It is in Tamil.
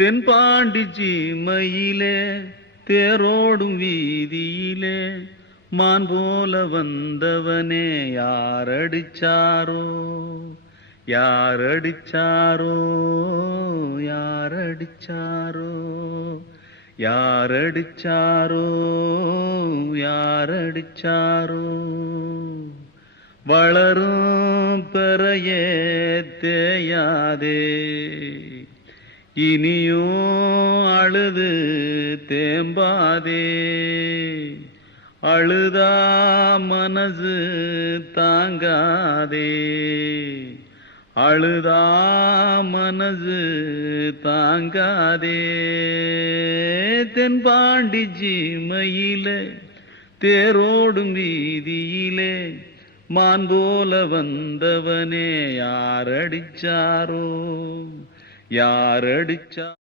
தென்பாண்டி சீமையிலே தேரோடும் வீதியிலே மான் போல வந்தவனே யாரடிச்சாரோ யாரடிச்சாரோ யாரடிச்சாரோ யாரடிச்சாரோ யாரடிச்சாரோ வளரும் பெறையே தேயாதே இனியும் அழுது தேம்பாதே அழுதா மனசு தாங்காதே அழுதா மனசு தாங்காதே தென்பாண்டி சீமையிலே தேரோடும் வீதியிலே மான் போல வந்தவனே யாரடிச்சாரோ யாரடிச்சா